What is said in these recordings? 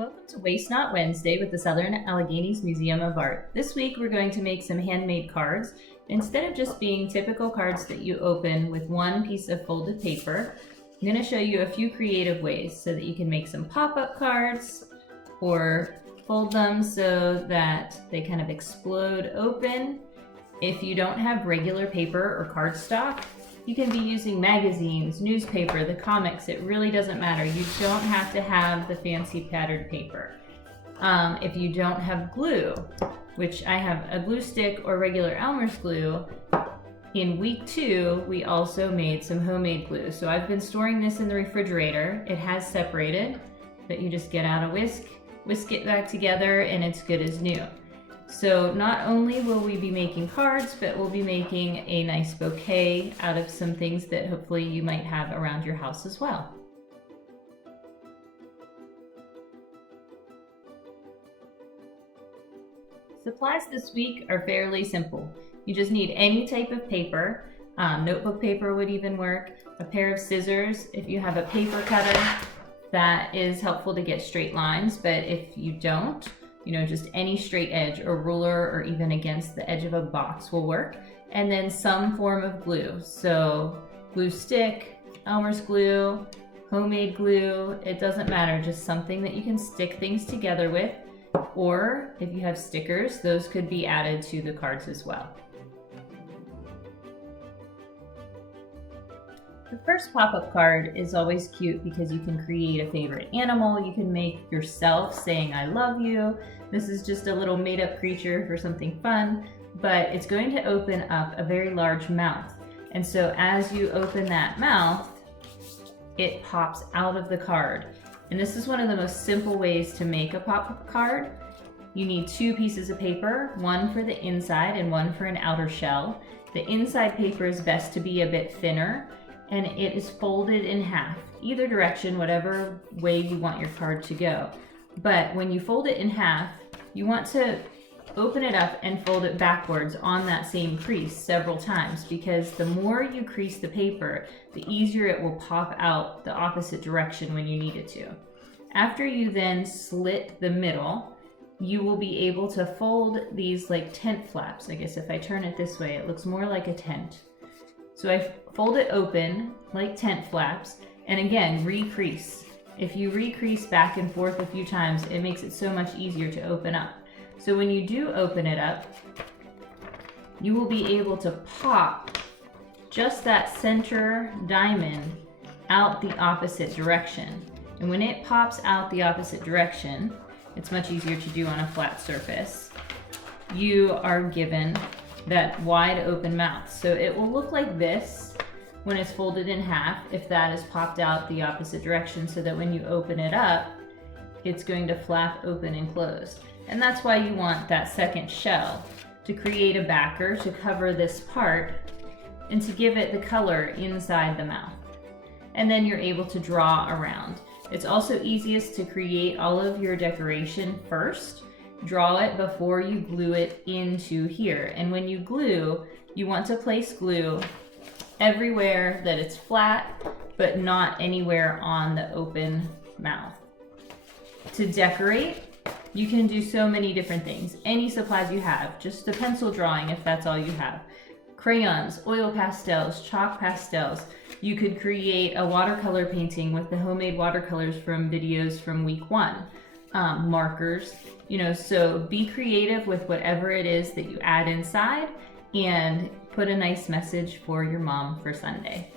Welcome to Waste Not Wednesday with the Southern Alleghenies Museum of Art. This week we're going to make some handmade cards. Instead of just being typical cards that you open with one piece of folded paper, I'm going to show you a few creative ways so that you can make some pop-up cards or fold them so that they kind of explode open. If you don't have regular paper or cardstock, you can be using magazines, newspaper, the comics. It really doesn't matter. You don't have to have the fancy patterned paper. If you don't have glue, which I have a glue stick or regular Elmer's glue, in week 2, we also made some homemade glue. So I've been storing this in the refrigerator. It has separated, but you just get out a whisk it back together, and it's good as new. So not only will we be making cards, but we'll be making a nice bouquet out of some things that hopefully you might have around your house as well. Supplies this week are fairly simple. You just need any type of paper. Notebook paper would even work. A pair of scissors. If you have a paper cutter, that is helpful to get straight lines, but if you don't, just any straight edge or ruler or even against the edge of a box will work. And then some form of glue. So glue stick, Elmer's glue, homemade glue, it doesn't matter, just something that you can stick things together with. Or if you have stickers, those could be added to the cards as well. The first pop-up card is always cute because you can create a favorite animal. You can make yourself saying I love you. This is just a little made-up creature for something fun, but it's going to open up a very large mouth. And so as you open that mouth, it pops out of the card. And this is one of the most simple ways to make a pop-up card. You need 2 pieces of paper, one for the inside and one for an outer shell. The inside paper is best to be a bit thinner, and it is folded in half, either direction, whatever way you want your card to go. But when you fold it in half, you want to open it up and fold it backwards on that same crease several times, because the more you crease the paper, the easier it will pop out the opposite direction when you need it to. After you then slit the middle, you will be able to fold these like tent flaps. I guess if I turn it this way, it looks more like a tent. So I fold it open like tent flaps, and again, recrease. If you recrease back and forth a few times, it makes it so much easier to open up. So when you do open it up, you will be able to pop just that center diamond out the opposite direction. And when it pops out the opposite direction, it's much easier to do on a flat surface. You are given that wide open mouth. So it will look like this when it's folded in half, if that is popped out the opposite direction, so that when you open it up, it's going to flap open and close. And that's why you want that second shell, to create a backer to cover this part and to give it the color inside the mouth. And then you're able to draw around. It's also easiest to create all of your decoration first. Draw it before you glue it into here. And when you glue, you want to place glue everywhere that it's flat, but not anywhere on the open mouth. To decorate, you can do so many different things. Any supplies you have, just a pencil drawing if that's all you have. Crayons, oil pastels, chalk pastels. You could create a watercolor painting with the homemade watercolors from videos from week 1. Markers, so be creative with whatever it is that you add inside, and put a nice message for your mom for Sunday.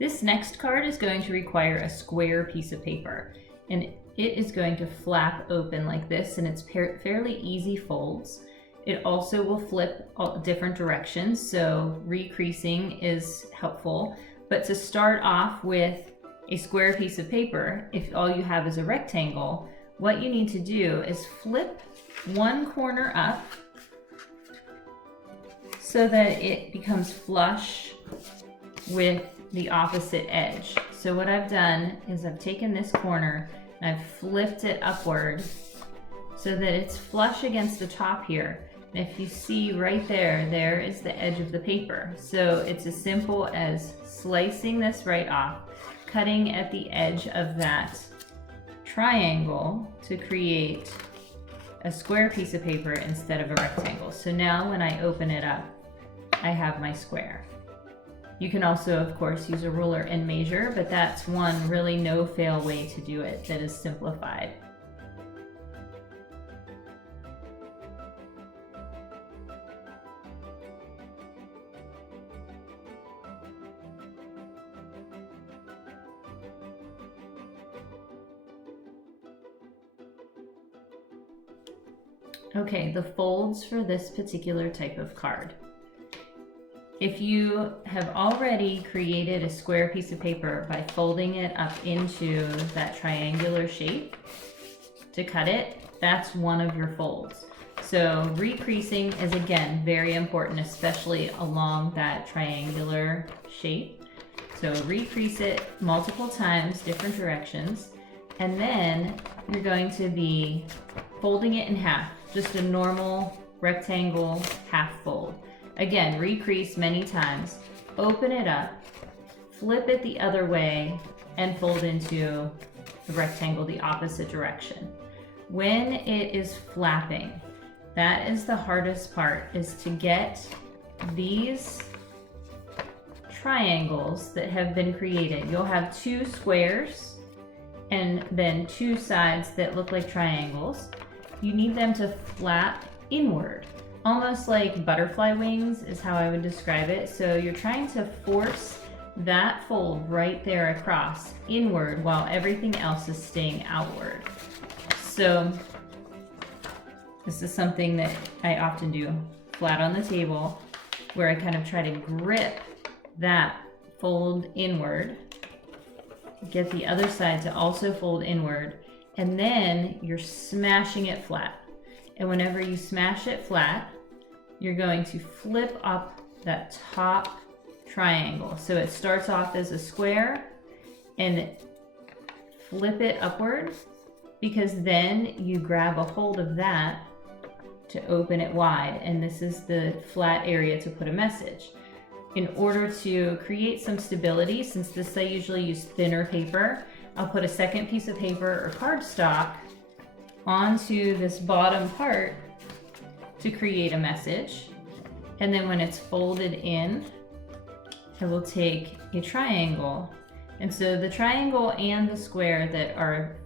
This next card is going to require a square piece of paper. and it is going to flap open like this, and it's fairly easy folds. It also will flip all different directions, so recreasing is helpful. But to start off with a square piece of paper, if all you have is a rectangle, what you need to do is flip one corner up so that it becomes flush with the opposite edge. So what I've done is I've taken this corner and I've flipped it upward so that it's flush against the top here. And if you see right there, there is the edge of the paper. So it's as simple as slicing this right off, cutting at the edge of that triangle to create a square piece of paper instead of a rectangle. So now when I open it up, I have my square. You can also, of course, use a ruler and measure, but that's one really no-fail way to do it that is simplified. Okay, the folds for this particular type of card. If you have already created a square piece of paper by folding it up into that triangular shape to cut it, that's one of your folds. So recreasing is again very important, especially along that triangular shape. So recrease it multiple times, different directions, and then you're going to be folding it in half, just a normal rectangle half fold. Again, recrease many times, open it up, flip it the other way, and fold into the rectangle the opposite direction. When it is flapping, that is the hardest part, is to get these triangles that have been created. You'll have two squares and then two sides that look like triangles. You need them to flap inward. Almost like butterfly wings is how I would describe it. So you're trying to force that fold right there across inward while everything else is staying outward. So this is something that I often do flat on the table, where I kind of try to grip that fold inward, get the other side to also fold inward, and then you're smashing it flat. And whenever you smash it flat, you're going to flip up that top triangle. So it starts off as a square and flip it upward, because then you grab a hold of that to open it wide, and this is the flat area to put a message. In order to create some stability, since this I usually use thinner paper, I'll put a second piece of paper or cardstock onto this bottom part to create a message. And then when it's folded in, I will take a triangle. And so the triangle and the square that are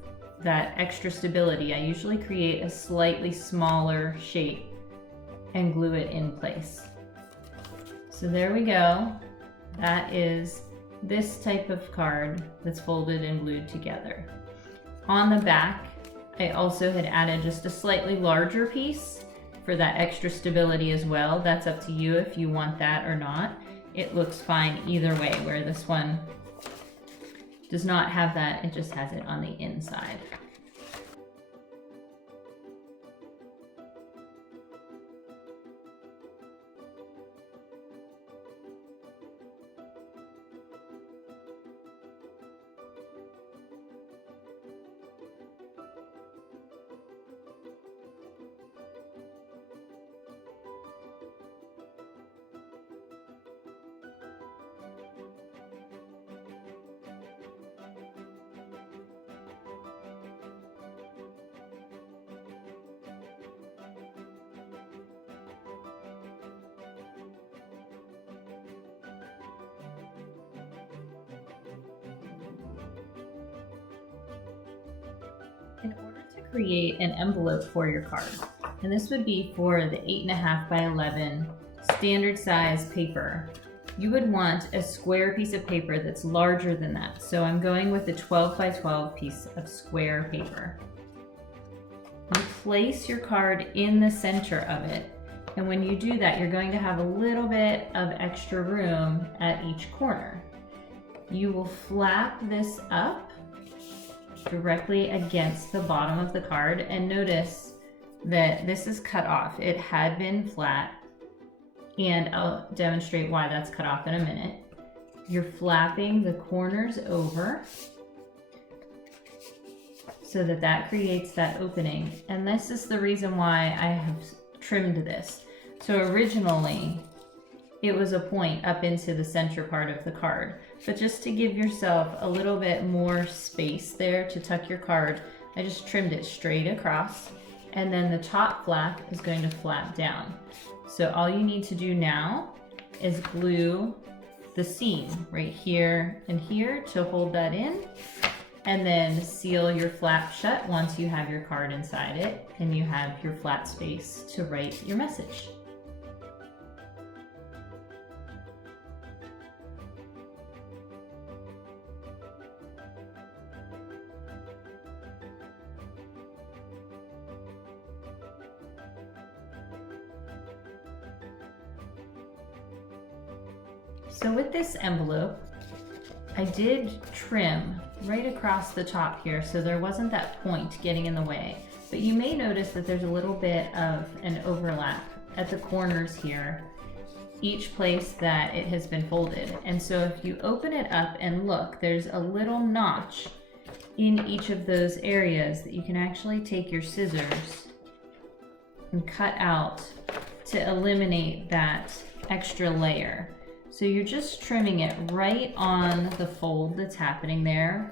that extra stability, I usually create a slightly smaller shape and glue it in place. So there we go. That is this type of card that's folded and glued together. On the back, I also had added just a slightly larger piece for that extra stability as well. That's up to you if you want that or not. It looks fine either way, where this one does not have that, it just has it on the inside. In order to create an envelope for your card, and this would be for the 8.5 by 11 standard size paper, you would want a square piece of paper that's larger than that. So I'm going with a 12 by 12 piece of square paper. You place your card in the center of it, and when you do that, you're going to have a little bit of extra room at each corner. You will flap this up directly against the bottom of the card, and notice that this is cut off. It had been flat, and I'll demonstrate why that's cut off in a minute. You're flapping the corners over so that that creates that opening. And this is the reason why I have trimmed this. So originally it was a point up into the center part of the card, but just to give yourself a little bit more space there to tuck your card, I just trimmed it straight across, and then the top flap is going to flap down. So all you need to do now is glue the seam right here and here to hold that in, and then seal your flap shut once you have your card inside it and you have your flat space to write your message. So with this envelope, I did trim right across the top here so there wasn't that point getting in the way. But you may notice that there's a little bit of an overlap at the corners here, each place that it has been folded. And so if you open it up and look, there's a little notch in each of those areas that you can actually take your scissors and cut out to eliminate that extra layer. So you're just trimming it right on the fold that's happening there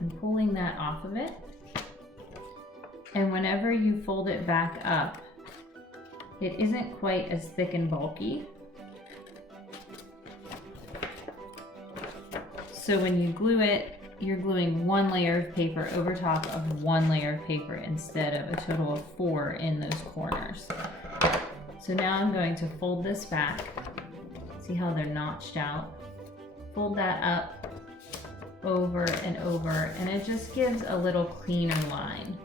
and pulling that off of it. And whenever you fold it back up, it isn't quite as thick and bulky. So when you glue it, you're gluing one layer of paper over top of one layer of paper instead of a total of 4 in those corners. So now I'm going to fold this back. See how they're notched out? Fold that up over and over, and it just gives a little cleaner line.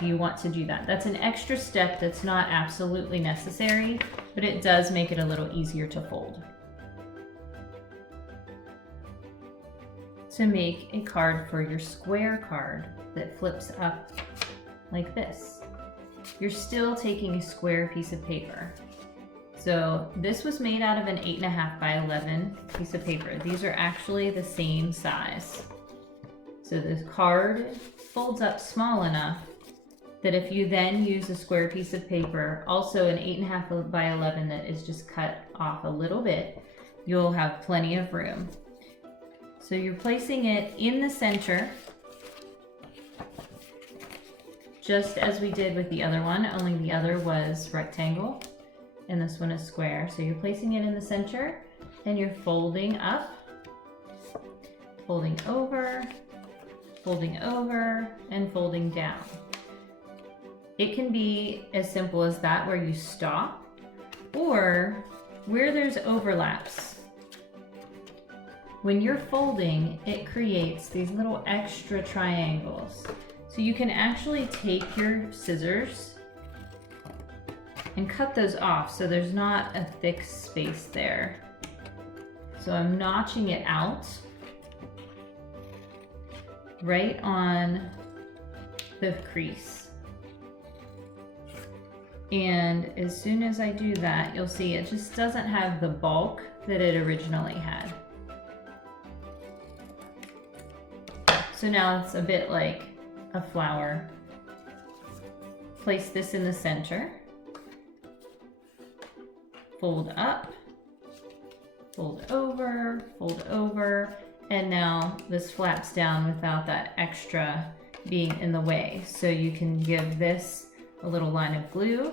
You want to do that. That's an extra step that's not absolutely necessary, but it does make it a little easier to fold. To make a card for your square card that flips up like this, you're still taking a square piece of paper. So this was made out of an 8.5 by 11 piece of paper. These are actually the same size. So the card folds up small enough that if you then use a square piece of paper, also an 8.5 by 11 that is just cut off a little bit, you'll have plenty of room. So you're placing it in the center, just as we did with the other one, only the other was rectangle and this one is square. So you're placing it in the center and you're folding up, folding over, and folding down. It can be as simple as that, where you stop, or where there's overlaps. When you're folding, it creates these little extra triangles. So you can actually take your scissors and cut those off so there's not a thick space there. So I'm notching it out right on the crease. And as soon as I do that, you'll see it just doesn't have the bulk that it originally had. So now it's a bit like a flower. Place this in the center. Fold up, fold over, and now this flaps down without that extra being in the way. So you can give this a little line of glue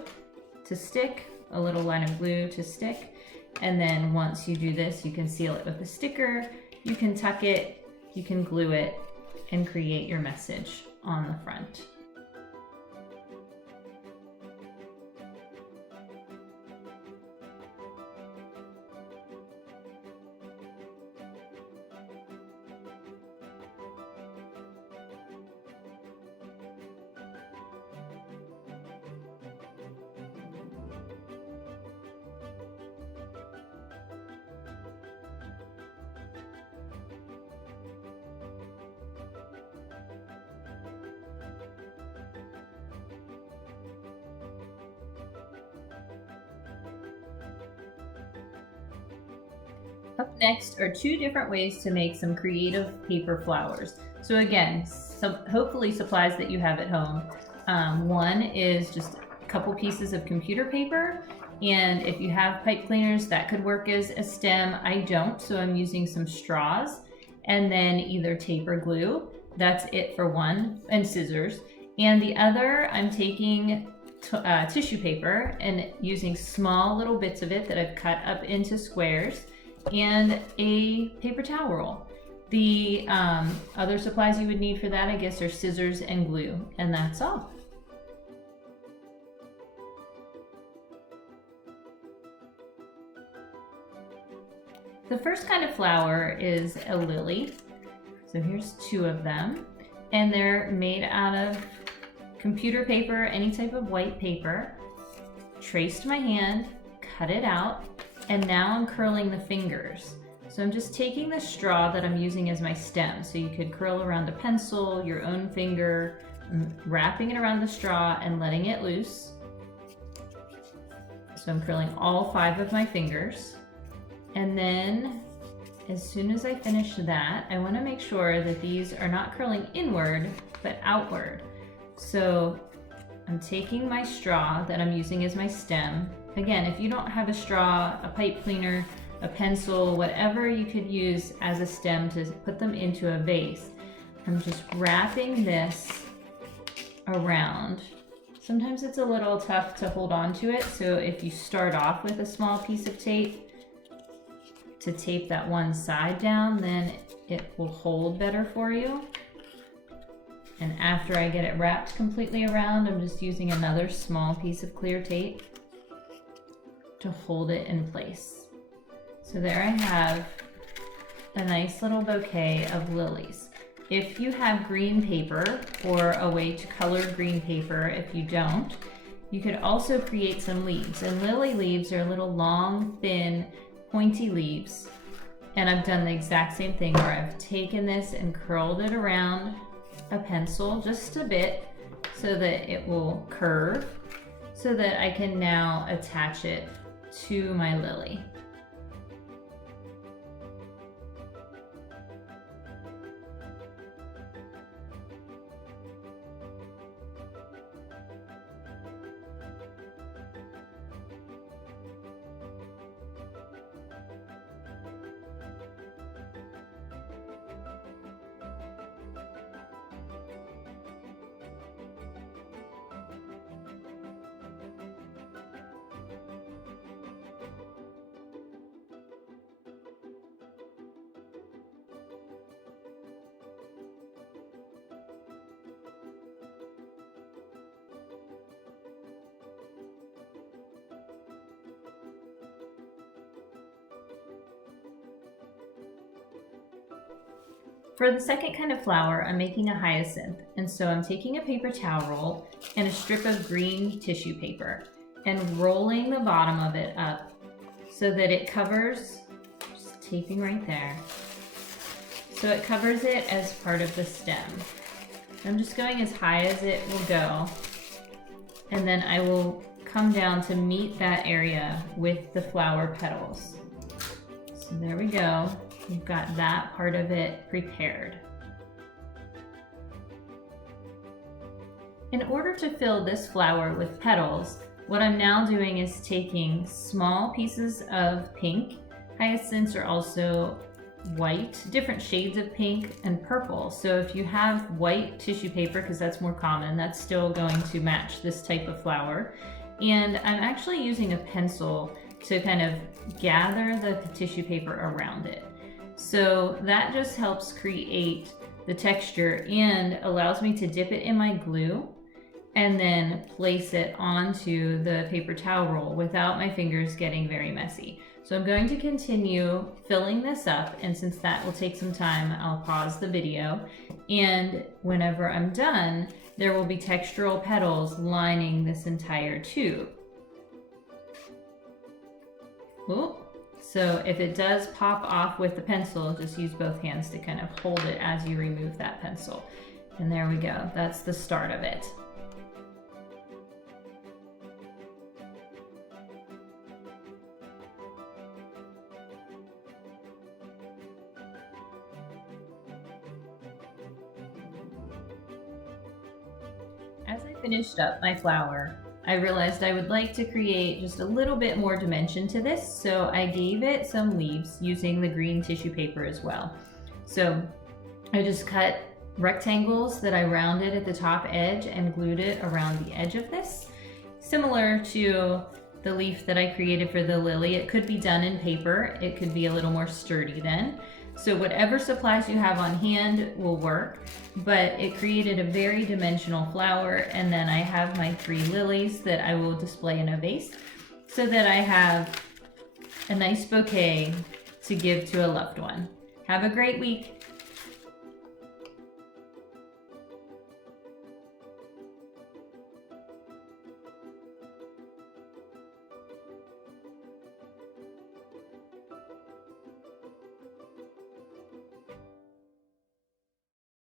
to stick, a little line of glue to stick, and then once you do this, you can seal it with a sticker, you can tuck it, you can glue it, and create your message on the front. Up next are two different ways to make some creative paper flowers. So again, hopefully supplies that you have at home. One is just a couple pieces of computer paper, and if you have pipe cleaners, that could work as a stem. I don't, so I'm using some straws, and then either tape or glue. That's it for one, and scissors. And the other, I'm taking tissue paper and using small little bits of it that I've cut up into squares, and a paper towel roll. The other supplies you would need for that, I guess, are scissors and glue, and that's all. The first kind of flower is a lily. So here's two of them, and they're made out of computer paper, any type of white paper. Traced my hand, cut it out, and now I'm curling the fingers. So I'm just taking the straw that I'm using as my stem. So you could curl around a pencil, your own finger, wrapping it around the straw and letting it loose. So I'm curling all 5 of my fingers. And then as soon as I finish that, I want to make sure that these are not curling inward, but outward. So I'm taking my straw that I'm using as my stem. Again, if you don't have a straw, a pipe cleaner, a pencil, whatever you could use as a stem to put them into a vase, I'm just wrapping this around. Sometimes it's a little tough to hold on to it, so if you start off with a small piece of tape to tape that one side down, then it will hold better for you. And after I get it wrapped completely around, I'm just using another small piece of clear tape to hold it in place. So there I have a nice little bouquet of lilies. If you have green paper or a way to color green paper, if you don't, you could also create some leaves. And lily leaves are little long, thin, pointy leaves. And I've done the exact same thing where I've taken this and curled it around a pencil just a bit so that it will curve, so that I can now attach it to my lily. For the second kind of flower, I'm making a hyacinth. And so I'm taking a paper towel roll and a strip of green tissue paper and rolling the bottom of it up so that it covers, just taping right there, so it covers it as part of the stem. I'm just going as high as it will go, and then I will come down to meet that area with the flower petals. So there we go. We've got that part of it prepared. In order to fill this flower with petals, what I'm now doing is taking small pieces of pink. Hyacinths are also white, different shades of pink and purple. So if you have white tissue paper, because that's more common, that's still going to match this type of flower. And I'm actually using a pencil to kind of gather the tissue paper around it. So that just helps create the texture and allows me to dip it in my glue and then place it onto the paper towel roll without my fingers getting very messy. So I'm going to continue filling this up, and since that will take some time, I'll pause the video. And whenever I'm done, there will be textural petals lining this entire tube. Ooh. So if it does pop off with the pencil, just use both hands to kind of hold it as you remove that pencil. And there we go. That's the start of it. As I finished up my flower, I realized I would like to create just a little bit more dimension to this, so I gave it some leaves using the green tissue paper as well. So I just cut rectangles that I rounded at the top edge and glued it around the edge of this. Similar to the leaf that I created for the lily, it could be done in paper. It could be a little more sturdy then. So whatever supplies you have on hand will work, but it created a very dimensional flower. And then I have my 3 lilies that I will display in a vase so that I have a nice bouquet to give to a loved one. Have a great week.